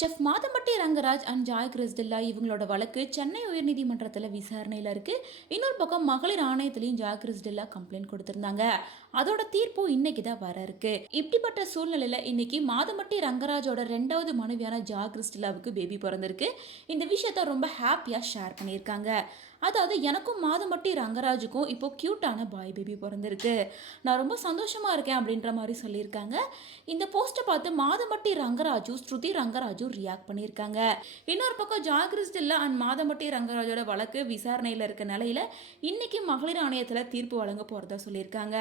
Chef Madhampatty Rangaraj and Joy Crizildaa இவங்களோட வழக்கு சென்னை உயர்நீதிமன்றத்தில் விசாரணையில் இருக்குது இன்னொரு பக்கம் மகளிர் ஆணையத்திலையும் ஜாய் கிறிஸ்டில்லா கம்ப்ளைண்ட் கொடுத்துருந்தாங்க. அதோட தீர்ப்பு இன்னைக்கு தான் வர இருக்கு. இப்படிப்பட்ட சூழ்நிலையில் இன்னைக்கு மாதம்பட்டி ரங்கராஜோட ரெண்டாவது மனைவியான ஜா கிறிஸ்டில்லாவுக்கு பேபி பிறந்திருக்கு. இந்த விஷயத்த ரொம்ப ஹாப்பியாக ஷேர் பண்ணியிருக்காங்க. அதாவது எனக்கும் மாதம்பட்டி ரங்கராஜுக்கும் இப்போ க்யூட்டான பாய் பேபி பிறந்திருக்கு. நான் ரொம்ப சந்தோஷமாக இருக்கேன் அப்படின்ற மாதிரி சொல்லியிருக்காங்க. இந்த போஸ்ட்டை பார்த்து மாதம்பட்டி ரங்கராஜும் ஸ்ருதி ரங்கராஜும் ரியாக்ட் பண்ணியிருக்காங்க. இன்னொரு பக்கம் ஜாகிரிஸ்டில்லா அண்ட் மாதம்பட்டி ரங்கராஜோட வழக்கு விசாரணையில் இருக்க நிலையில் இன்னைக்கு மகளிர் ஆணையத்தில் தீர்ப்பு வழங்க போகிறதா சொல்லியிருக்காங்க.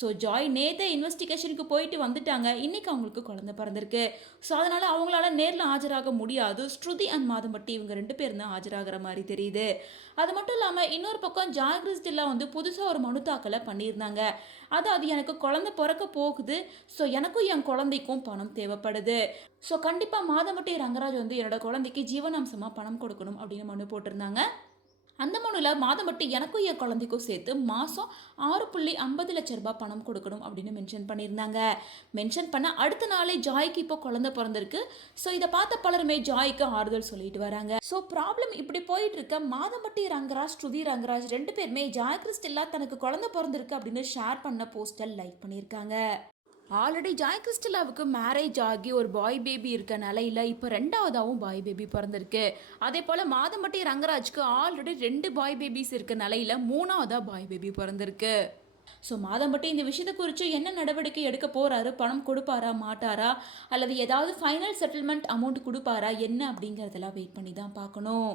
ஸோ ஜாய் நேத்தே இன்வெஸ்டிகேஷனுக்கு போயிட்டு வந்துட்டாங்க. இன்னைக்கு அவங்களுக்கு குழந்தை பிறந்திருக்கு. ஸோ அதனால் அவங்களால நேரில் ஆஜராக முடியாது. ஸ்ருதி அண்ட் மாதம்பட்டி இவங்க ரெண்டு பேரும் தான் ஆஜராகிற மாதிரி தெரியுது. அது மட்டும் இல்லாமல் இன்னொரு பக்கம் ஜாகிரிஸ்டில்லா வந்து புதுசாக ஒரு மனு தாக்கலை பண்ணியிருந்தாங்க. அதாவது எனக்கு குழந்தை பிறக்க போகுது. ஸோ எனக்கும் என் குழந்தைக்கும் பணம் தேவைப்படுது. ஸோ கண்டிப்பாக மாதம்பட்டி ரங்கராஜ் வந்து என்னோட குழந்தைக்கு ஜீவனாம்சமாக பணம் கொடுக்கணும் அப்படின்னு மனு போட்டிருந்தாங்க. அந்த மனுவில் மாதம்பட்டி எனக்கும் என் குழந்தைக்கும் சேர்த்து மாதம் ஆறு புள்ளி ஐம்பது லட்ச ரூபாய் பணம் கொடுக்கணும் அப்படின்னு மென்ஷன் பண்ணியிருந்தாங்க. மென்ஷன் பண்ண அடுத்த நாளே ஜாய்க்கு இப்போ குழந்தை பிறந்திருக்கு. ஸோ இதை பார்த்த பலருமே ஜாய்க்கு ஆறுதல் சொல்லிட்டு வராங்க. ஸோ ப்ராப்ளம் இப்படி போயிட்டு இருக்க மாதம்பட்டி ரங்கராஜ் ஸ்ருதி ரங்கராஜ் ரெண்டு பேருமே ஜாய் கிறிஸ்டில்லா தனக்கு குழந்தை பிறந்திருக்கு அப்படின்னு ஷேர் பண்ண போஸ்டர் லைக் பண்ணியிருக்காங்க. ஆல்ரெடி ஜாய் கிறிஸ்டலாவுக்கு மேரேஜ் ஆகி ஒரு பாய் பேபி இருக்க நிலையில் இப்போ ரெண்டாவதாகவும் பாய் பேபி பிறந்திருக்கு. அதே போல் மாதம்பட்டி ரங்கராஜ்க்கு ஆல்ரெடி ரெண்டு பாய் பேபிஸ் இருக்க நிலையில் மூணாவதாக பாய் பேபி பிறந்திருக்கு. ஸோ மாதம்பட்டி இந்த விஷயத்தை குறித்து என்ன நடவடிக்கை எடுக்க போகிறாரு பணம் கொடுப்பாரா? மாட்டாரா? அல்லது ஏதாவது ஃபைனல் செட்டில்மெண்ட் அமௌண்ட் கொடுப்பாரா? என்ன அப்படிங்கிறதெல்லாம் வெயிட் பண்ணி தான் பார்க்கணும்.